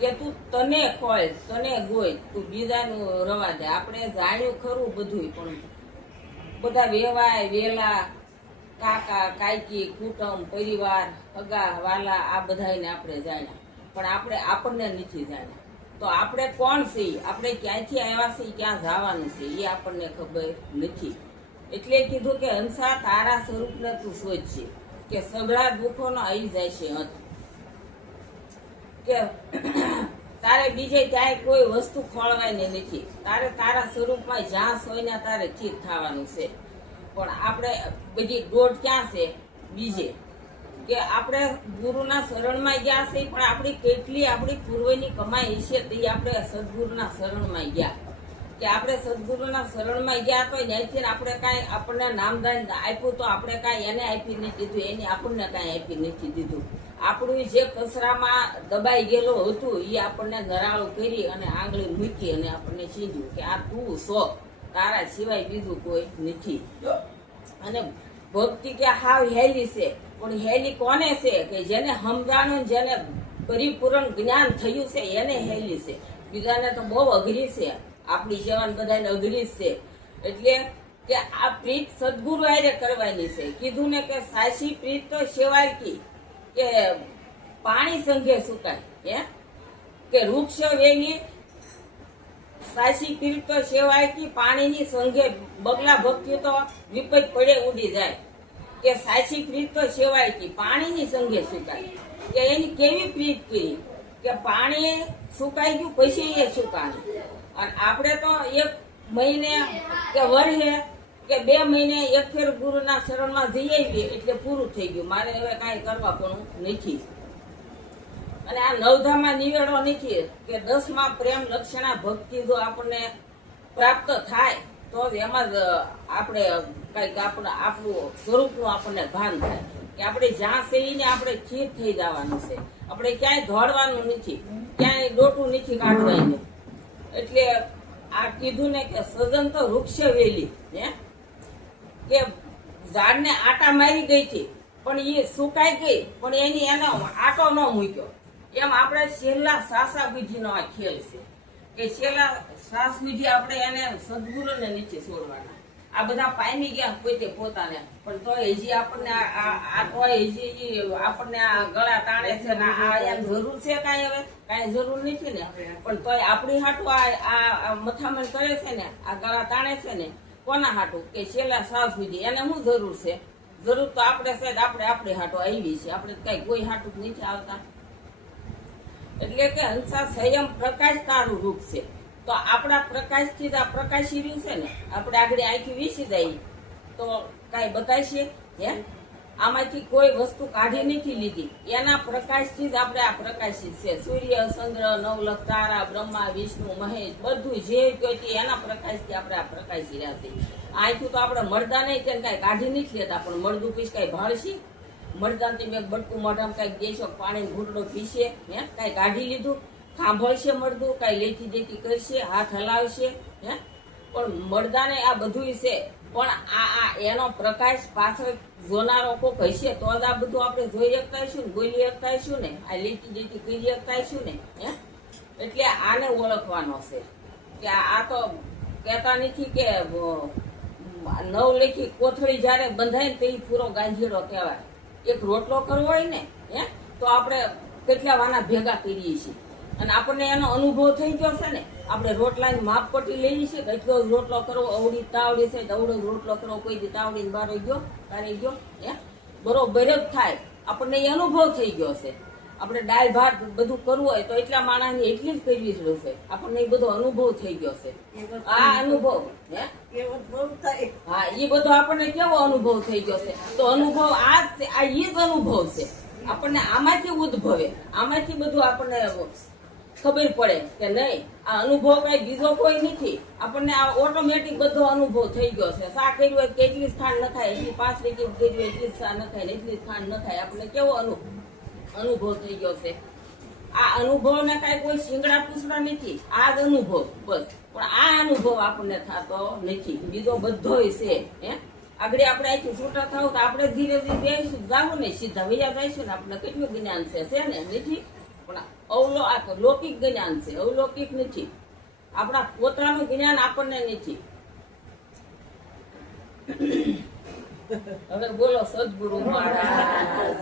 કે તું તને ખોય તને ગોય તું બીજાનું રવા દે. આપણે જાણ્યું ખરું બધું, પણ બધા વેવાય વેલા કાકા કાકી કુટુંબ પરિવાર હગા વાલા આ બધાને આપણે જાણ્યા, પણ આપણે આપણને નથી જાણ્યા. તો આપણે કોણ છીએ, આપણે ક્યાંથી આવ્યા છીએ, ક્યાં જવાનું છે એ આપણને ખબર નથી. એટલે કીધું કે હંસા તારા સ્વરૂપને તું શોધશે, કે સગળા દુઃખોનો આવી જાય છે અંત. કે તારે બીજે ક્યાંય કોઈ વસ્તુ ખોળવાની નથી, તારે તારા સ્વરૂપમાં જ્યાં સોયને તારે ઠીક થવાનું છે. પણ આપણે બધી દોડ ક્યાં છે બીજે, કે આપણે ગુરુના શરણમાં ગયા છે, પણ આપણી કેટલી આપણી પૂર્વની કમાઈ છે તે આપણે સદગુરુના શરણમાં ગયા. કે આપણે સદગુરુના શરણમાં ગયા તો ત્યાંથી આપણે કાંઈ આપણને નામદાન આપ્યું તો આપણે કાંઈ એને આપી નથી દીધું, એને આપણને કાંઈ આપી નથી દીધું. આપણું જે કચરામાં દબાઈ ગયેલું હતું એ આપણને નરાળું કરી અને આંગળી મૂકી અને આપણને સીધ્યું કે આ તું સો, તારા સિવાય બીજું કોઈ નથી. અને ભક્તિ કે હાવ હેલી છે, પણ હેલી કોને છે, કે જેને સમજાણું જેને પરિપૂર્ણ જ્ઞાન થયું છે એને હેલી છે. બીજાને તો બહુ અઘરી છે, આપણી જવાન બધાને અઘરી છે. એટલે કે આ પ્રીત સદગુરુ આરે કરવાની છે. કીધું ને કે સાચી પ્રીત તો સેવાય કી, કે પાણી સંઘે સુકાય, હે કે વૃક્ષ વેલી સાચી પ્રીત તો સેવાય કી પાણીની સંઘે બગલા ભક્તિ તો વિપત પડે ઉડી જાય. કે સાચી પ્રીત તો સેવાય કી પાણીની સંઘે સુકાય. કે એની કેવી પ્રીત કરી, કે પાણી સુકાઈ ગયું પછી એ સુકાણી. અને આપણે તો એક મહિને કે વર્ષે કે 2 મહિને એક ફેર ગુરુના શરણમાં જઈ આવીએ એટલે પૂરું થઈ ગયું, મારે હવે કાંઈ કરવા પણ નથી. અને આ નવધામાં નિવેડો નથી કે 10માં પ્રેમ લક્ષણા ભક્તિ જો આપણને પ્રાપ્ત થાય તો એમાં જ આપણે કઈક આપણું સ્વરૂપનું આપણને ભાન થાય, કે આપણે જ્યાં છે ને આપણે ચીર થઈ જવાનું છે. આપણે ક્યાંય દોડવાનું નથી, ક્યાંય ડોટું નથી કાઢવાનું. એટલે આ કીધું ને કે સજન તો વૃક્ષ વેલી, હે કે ઝાડને આટા મારી ગઈ હતી પણ એ સુકાઈ ગઈ, પણ એનો આટો ન મૂક્યો. એમ આપણે છેલ્લા સાસા વિધિનો આ ખેલ છે, કે છેલ્લા શ્વાસ વિધિ આપણે એને સદગુરુને નીચે છોડવાના. આ બધા પામી ગયા પોતે પોતાને, પણ તોય હજી આપણને તોય હજી આપણને આ ગળા તાણે છે ને આ એમ જરૂર છે કાંઈ, હવે કાંઈ જરૂર નથી ને, પણ તોય આપણી હાટું આ મથામણ કરે છે ને, આ ગળા તાણે છે ને કોના હાટું, કે છેલ્લા શ્વાસ વિધિ. એને શું જરૂર છે? જરૂર તો આપણે છે આપણે આપણી હાટું આવી છે, આપણે કઈ કોઈ હાટું નથી આવતા. એટલે કે હંસા સંયમ પ્રકાશ તારું રૂપ છે. તો આપણા પ્રકાશથી જ આ પ્રકાશી રહ્યું છે ને, આપણે આગળ આંખી વીસી જાય તો કાંઈ બતાવીએ? હે આમાંથી કોઈ વસ્તુ કાઢી નથી લીધી, એના પ્રકાશથી જ આપણે આ પ્રકાશિત છે. સૂર્ય ચંદ્ર નવલખ તારા બ્રહ્મા વિષ્ણુ મહેશ બધું જે કોઈ એના પ્રકાશથી આપણે આ પ્રકાશી રહ્યા છીએ. આંખું તો આપણે મળદા નહીં તેને કાંઈ કાઢી નથી લેતા, પણ મળદું પીસ કાંઈ ભાળશી? મળદાથી મેં બટકું મોઢામાં કાંઈક દેશો પાણી ઘૂંટડો પીશે, હે કાંઈ કાઢી લીધું? સાંભળશે મળદું, કાંઈ લેતી દેતી કરશે, હાથ હલાવશે, હે પણ મળદાને આ બધું છે. પણ આ એનો પ્રકાશ પાછળ જોનારો કોક હશે તો જ આ બધું આપણે જોઈ શકતા હશું ને, બોલી શકતા હશું ને, આ લેતી દેતી કરી શકતા હશું ને, હે એટલે આને ઓળખવાનો છે. કે આ તો કહેતા નથી કે 9 લેખી કોથળી જયારે બંધાય ને તે પૂરો ગાંધીડો કહેવાય. એક રોટલો કરવો હોય ને, હે તો આપણે કેટલા વાના ભેગા કરીએ છીએ, અને આપણને એનો અનુભવ થઈ ગયો છે ને. આપણે રોટલાની માપપટ્ટી લઈએ છીએ કે એટલો રોટલો કરવો, અવડી તાવડી છે તો અવડો રોટલો કરવો, કોઈ દી તાવડીને બારો ગયો તારી ગયો, હે બરોબર જ થાય. આપણને એ અનુભવ થઈ ગયો છે. આપણે દાળ ભાત બધું કરવું હોય તો એટલા માણસની એટલી જ કરવી છે, આપણને એ બધો અનુભવ થઈ ગયો છે. આ અનુભવ હા એ બધો આપણને કેવો અનુભવ થઈ ગયો છે? તો અનુભવ આ જ એ જ અનુભવ છે. આપણને આમાંથી ઉદ્ભવે, આમાંથી બધું આપણને ખબર પડે કે નહીં આ અનુભવ કઈ બીજો કોઈ નથી. આપણને આ ઓટોમેટિક બધો અનુભવ થઈ ગયો છે. શા કર્યું હોય કે એટલી જ ખાંડ ન ખાય, એટલી 5 રૂપિયા કર્યું હોય એટલી જ શા ન ખાય, એટલી જ ખાંડ ન ખાય. આપણને કેવો અનુભવ થઈ ગયો છે? આ અનુભવ ને કઈ કોઈ શિંગડા પૂછડા નથી, આ જ અનુભવ બસ. પણ આ અનુભવ આપણને થતો નથી, બીજો બધો છે. હે આગળ આપણે અહીંથી છૂટા થાવ તો આપણે ધીરે ધીરે જઈશું, જાવું ને સીધા વૈયા જઈશું ને. આપણે કેટલું જ્ઞાન છે ને નથી, પણ લૌકિક જ્ઞાન છે, અવલૌકિક નથી. આપણા પોતાનું જ્ઞાન આપણને નથી. હવે બોલો સદગુરુ મહારાજ.